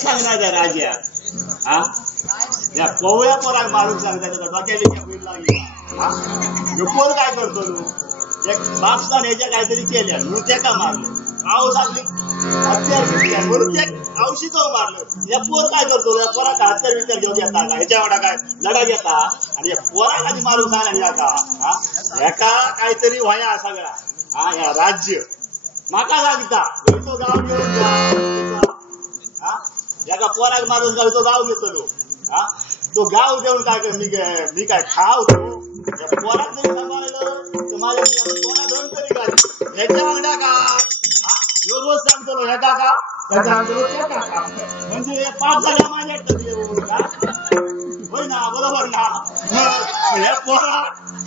सांगणार त्या राजा हा या कोवळ्या पोराक मारून सांगता डोक्याला होईल लागली हा पोर काय करतो तू एक बापसान ह्याच्या काहीतरी केल्या म्हणून त्याका मारलं पाऊस आपली हत्यार घेतल्या म्हणून ते औषध मारलं या पोर काय करतो या पोराचा हत्यार विचार घेऊन येता का ह्याच्या एवढा काय लढा घेता आणि या पोरा कधी मारून सांगा या का हा एका काहीतरी व्हाया सगळा हा या राज्य माका सांगता तो गाव घेऊन जा हा एका पोराक मारून जाऊ तो गाव घेतो हा तो गाव घेऊन काय कर मी काय खाव तो पोरात जरी सांभाळलं तर माझ्या कोणा दोन तरी गाडी ह्याच्या अंगडा का हा यो रोज सांगतो ह्या का त्याच्या म्हणजे पाच झाल्या माझ्या होय ना बरोबर ना ह्या पोरा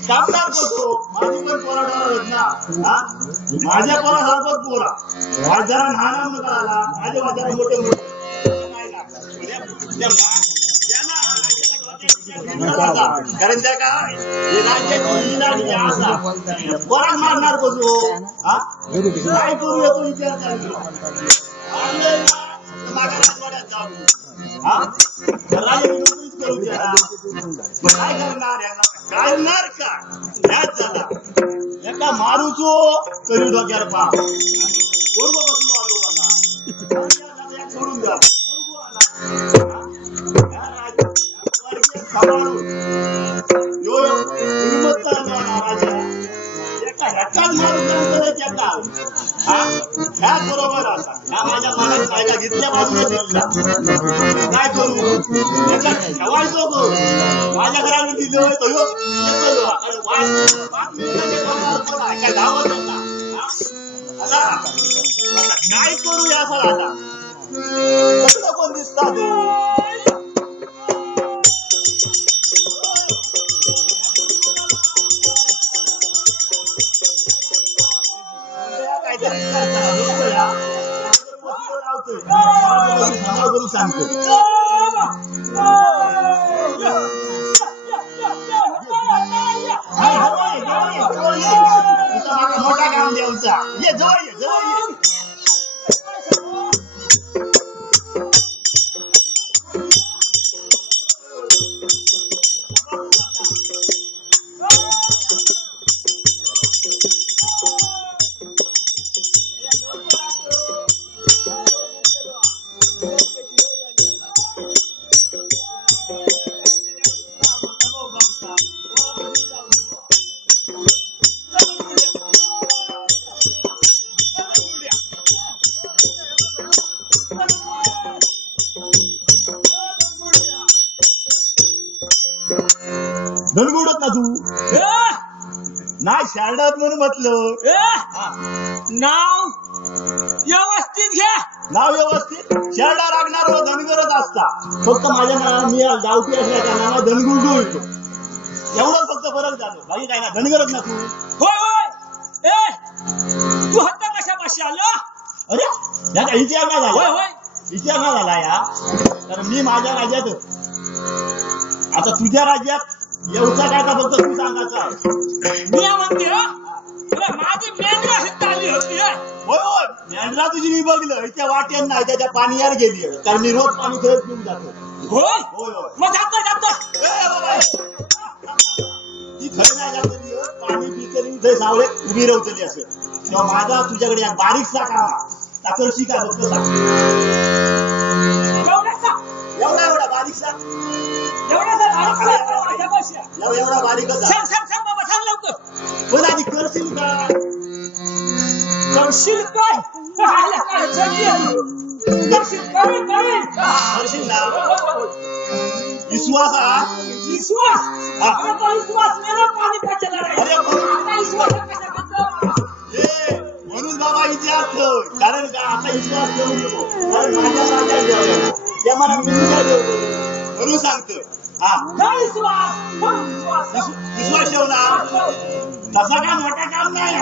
कामदार करतो माझी पण पोरा डोळा ना हा माझ्या पोरासारखंच पोरा वाजारा लहान कळाला माझे वाजारा मोठे मोठे कारण त्या काय पोराक मारणार बसू हा काय करू येतो विचार काय करणार का ह्याच झाला एका मारूचो तरी डोक्यावर पा पोरगो बसलो आजोबाला सोडून द्या पोरगो आला बरोबर आता माझ्या मनात कायदा घेतल्या बाजूने दिला काय करू ठेवायचो तो माझ्या घराने दिलं काय धावत आता काय करू या सर आता कसं कोण दिसता तू सांगतो मोठा काम द्यायचा ये जवळ ये जवळ ये धनगुडत ना तू नाही शारदात म्हणून म्हटलं नाव व्यवस्थित घ्या नाव व्यवस्थित शारदा लागणार हो धनगरच असता फक्त माझ्या नाव मी गावठी असल्या कारणाला धनगुडू येतो एवढंच फक्त फरक झालं बाकी काय ना धनगरच ना तू होय होय तू हत्ता कशा पाशी आलो अरे याचा इतिहास काय झाला होय इतिहास काय झाला या तर मी माझ्या राज्यात आता तुझ्या राज्यात येऊचा काय का फक्त तू सांगायचा मी म्हणते माझी मेंढरा हित आली होती होय होय मेंढरा तुझी मी बघलं त्या वाटेन नाही त्याच्या पाणीवर गेली कारण मी रोज पाणी खेळत घेऊन जातो होय होय होय मग जातो ती खरं नाही जात पाणी पिकरी ते सावळे उभी रवतली असं तेव्हा माझा तुझ्याकडे या बारीकसा कामा ताकदशी काय फक्त सांग एवढा बारीकसा एवढा बारीकच पण आधी करशील का करशील काय करशील ना विश्वास म्हणून बाबा इतिहास कारण का आता विश्वास ठेवू नको कारण माझ्या राजा त्या मला म्हणून सांगतो विश्वास ठेव ना तसा काय मोठा काम नाही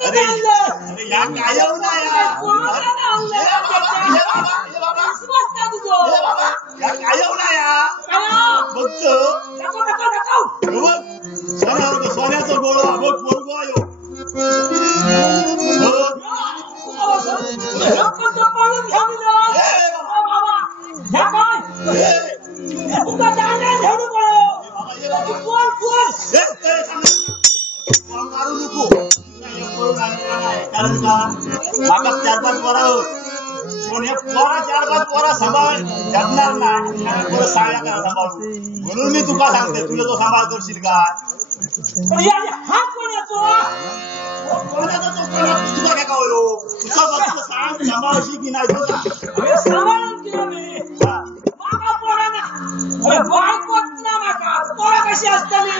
अरे या कायव ना या कायव ना या फक्त सोन्याचा गोळा बघ तुका दांड्या झेडू पळो कोण कोण मारू नको कारण का माका 4-5 पोरा पण हे पोरा 4-5 पोरा सांभाळ जगणार नाही पोरं साळ्या करा सांभाळू म्हणून मी तुका सांगते तुला तो सांभाळ करशील का हा कोण येतो कोणाचा तो तुझा काय कळलो तुझा फक्त सांग सांभाळशी की नाही तुझा सांभाळून केलं मी माका पोरा ना अरे बायकोत ना माका पोरा कशी असतली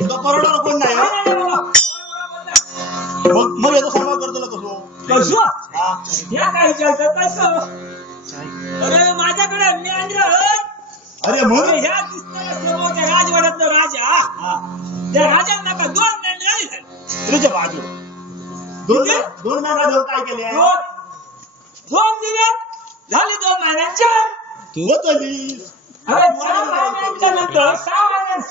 तुझा परवडा कोण नाही मग येतो सांभाळ करतो कसो कसो या काय चालतं कसं अरे माझ्याकडे मेंढ्या अरे म्हणून ह्या दिसणाऱ्या समोरच्या राजवाड्यातला राजा त्या राजांना का 2 मेंढ्या दिल्या तुझ्या बाजू 2 महिन्यात देऊन काय केले 2 दिले झाले 2 महिन्यात 4 तू होतो अरे 4 महिन्यांच्या नंतर 6 महिन्यांत